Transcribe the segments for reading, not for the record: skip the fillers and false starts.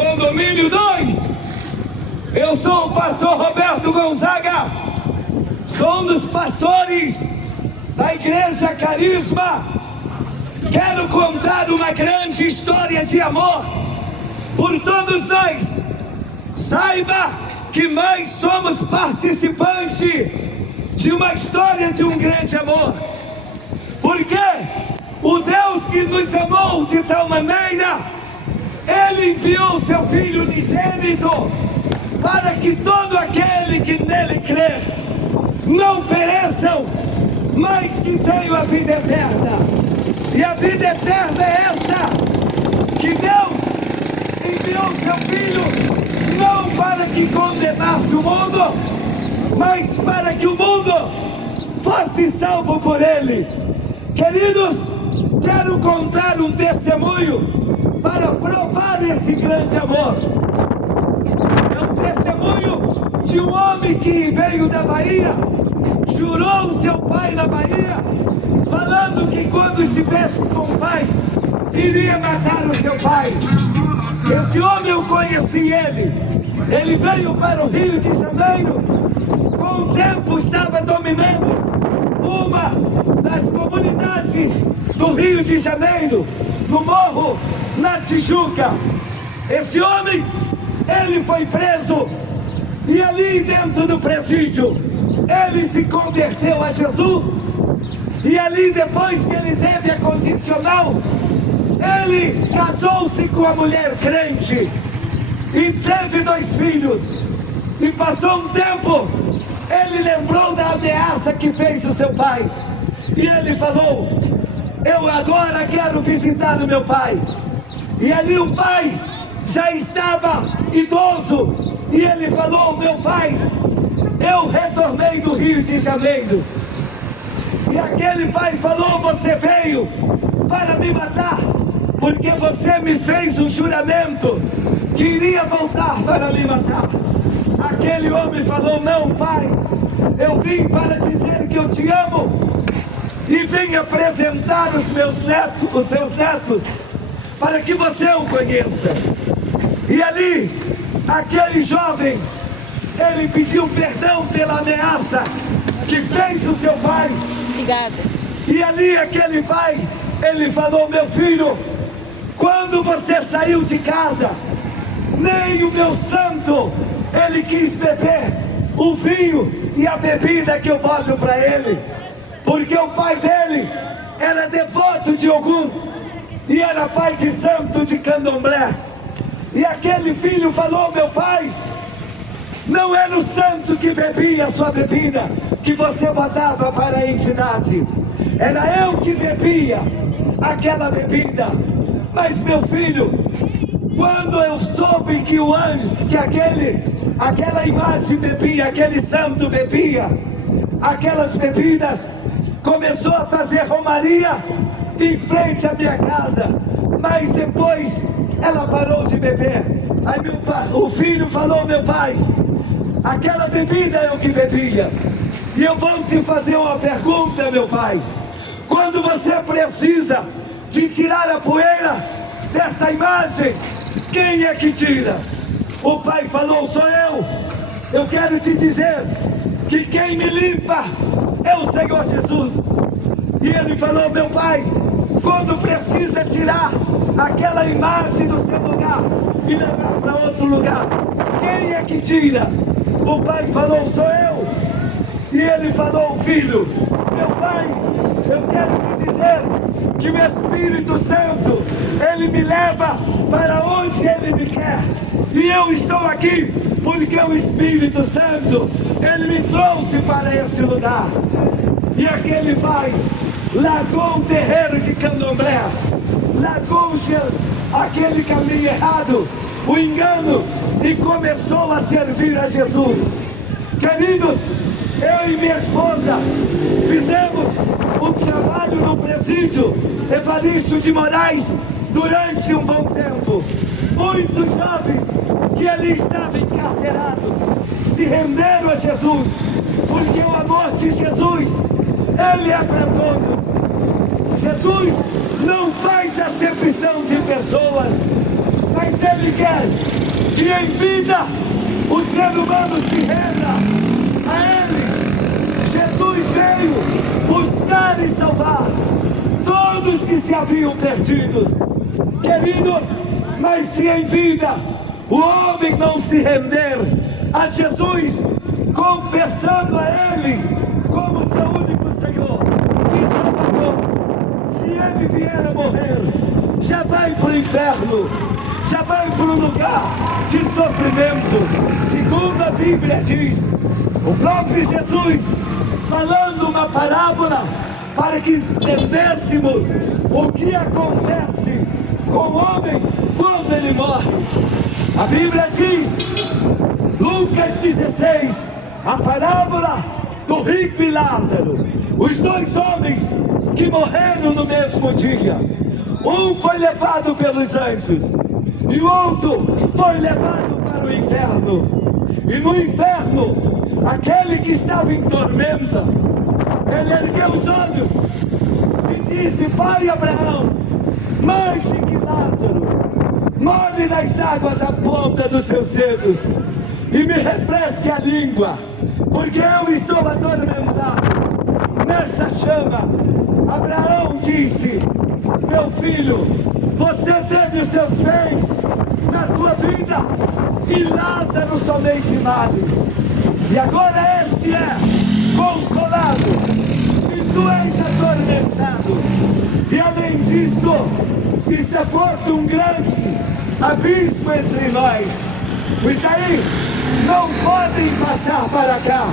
Condomínio 2. Eu sou o pastor Roberto Gonzaga, sou um dos pastores da Igreja Carisma. Quero contar uma grande história de amor por todos nós. Saiba que nós somos participantes de uma história de um grande amor, porque o Deus que nos amou de tal maneira, Ele enviou seu Filho unigênito, para que todo aquele que nele crer não pereçam, mas que tenham a vida eterna. E a vida eterna é essa, que Deus enviou seu Filho não para que condenasse o mundo, mas para que o mundo fosse salvo por Ele. Queridos, quero contar um testemunho para provar esse grande amor. É um testemunho de um homem que veio da Bahia, jurou o seu pai na Bahia, falando que quando estivesse com o pai, iria matar o seu pai. Esse homem, eu conheci ele veio para o Rio de Janeiro. Com o tempo estava dominando uma das comunidades do Rio de Janeiro, no Morro, na Tijuca. Esse homem, ele foi preso, e ali dentro do presídio, ele se converteu a Jesus. E ali, depois que ele teve a condicional, ele casou-se com a mulher crente e teve 2 filhos. E passou um tempo, ele lembrou da ameaça que fez o seu pai, e ele falou: eu agora quero visitar o meu pai. E ali o pai já estava idoso, e ele falou: meu pai, eu retornei do Rio de Janeiro. E aquele pai falou: você veio para me matar, porque você me fez um juramento que iria voltar para me matar. Aquele homem falou: não, pai, eu vim para dizer que eu te amo, e vim apresentar os seus netos, para que você o conheça. E ali, aquele jovem, ele pediu perdão pela ameaça que fez o seu pai. Obrigada. E ali aquele pai, ele falou: meu filho, quando você saiu de casa, nem o meu santo, ele quis beber o vinho e a bebida que eu boto para ele, porque o pai dele era devoto de Ogum e era pai de santo de Candomblé. E aquele filho falou: meu pai, não era o santo que bebia a sua bebida que você botava para a entidade, era eu que bebia aquela bebida. Mas meu filho, quando eu soube que o anjo, que aquela imagem bebia, aquele santo bebia aquelas bebidas, começou a fazer romaria em frente à minha casa, mas depois ela parou de beber. Aí o filho falou: meu pai, aquela bebida é o que bebia. E eu vou te fazer uma pergunta, meu pai: quando você precisa de tirar a poeira dessa imagem, quem é que tira? O pai falou: sou eu. Eu quero te dizer que quem me limpa é o Senhor Jesus. E ele falou: meu pai, quando precisa tirar aquela imagem do seu lugar e levar para outro lugar, quem é que tira? O pai falou: sou eu. E ele falou: filho, meu pai, eu quero te dizer que o Espírito Santo, ele me leva para onde ele me quer. E eu estou aqui porque o Espírito Santo, ele me trouxe para esse lugar. E aquele pai largou o terreiro de Candomblé, largou aquele caminho errado, o engano, e começou a servir a Jesus. Queridos, eu e minha esposa fizemos um trabalho no presídio Evaristo de Moraes durante um bom tempo. Muitos jovens que ali estavam encarcerados se renderam a Jesus, porque o amor de Jesus, ele é para todos. Jesus não faz acepção de pessoas, mas ele quer que em vida o ser humano se renda a Ele. Jesus veio buscar e salvar todos que se haviam perdidos. Queridos, mas se em vida o homem não se render a Jesus, confessando a Ele como seu único Senhor e Salvador, se Ele vier a morrer, já vai para o inferno, já vai para um lugar de sofrimento. Segundo a Bíblia diz, o próprio Jesus, falando uma parábola para que entendêssemos o que acontece com o homem quando ele morre. A Bíblia diz, Lucas 16, a parábola do rico e Lázaro, os dois homens que morreram no mesmo dia. Um foi levado pelos anjos e o outro foi levado para o inferno. E no inferno, aquele que estava em tormenta, ele ergueu os olhos e disse: Pai Abraão, mande que Lázaro molhe nas águas a ponta dos seus dedos e me refresque a língua, porque eu estou atormentado nessa chama. Abraão disse: meu filho, você teve os seus bens na tua vida e Lázaro somente males. E agora este é consolado e tu és atormentado. E além disso, está posto um grande abismo entre nós. Os daí não podem passar para cá,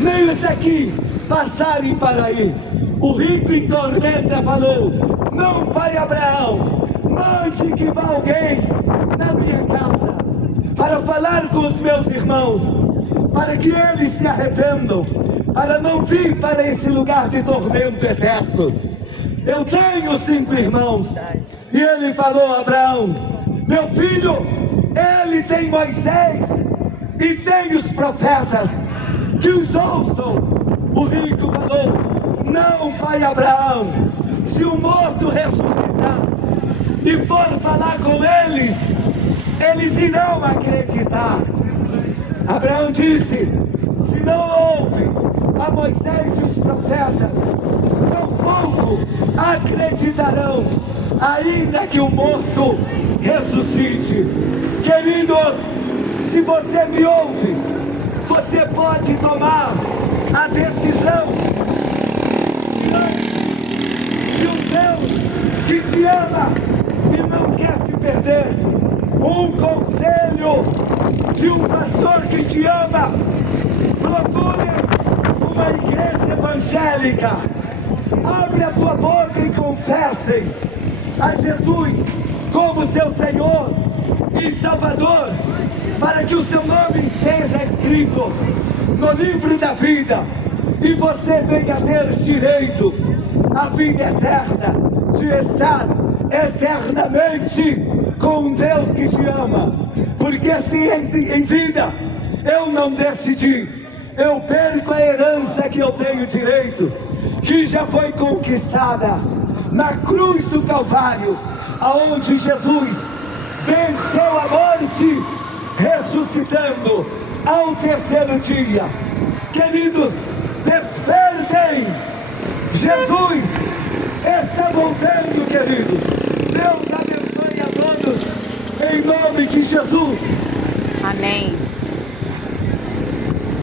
nem os daqui passarem para aí. O rico em tormenta falou: não, pai Abraão, mande que vá alguém na minha casa para falar com os meus irmãos, para que eles se arrependam, para não vir para esse lugar de tormento eterno. Eu tenho 5 irmãos. E ele falou a Abraão: meu filho, ele tem Moisés e tem os profetas, que os ouçam. O rico falou: não, pai Abraão, se o morto ressuscitar e for falar com eles, eles irão acreditar. Abraão disse: se não ouve a Moisés e os profetas, tampouco acreditarão, ainda que o morto ressuscite. Queridos, se você me ouve, você pode tomar a decisão de um Deus que te ama e não quer te perder. Um conselho de um pastor que te ama: procure uma igreja evangélica. Abre a tua boca e confessem a Jesus como seu Senhor e Salvador, para que o seu nome esteja escrito no livro da vida e você venha ter direito à vida eterna, de estar eternamente com um Deus que te ama. Porque se em vida eu não decidi, eu perco a herança que eu tenho direito, que já foi conquistada na cruz do Calvário, aonde Jesus venceu a morte, ressuscitando ao terceiro dia. Queridos, despertem! Jesus está voltando, querido. Deus abençoe a todos, em nome de Jesus. Amém.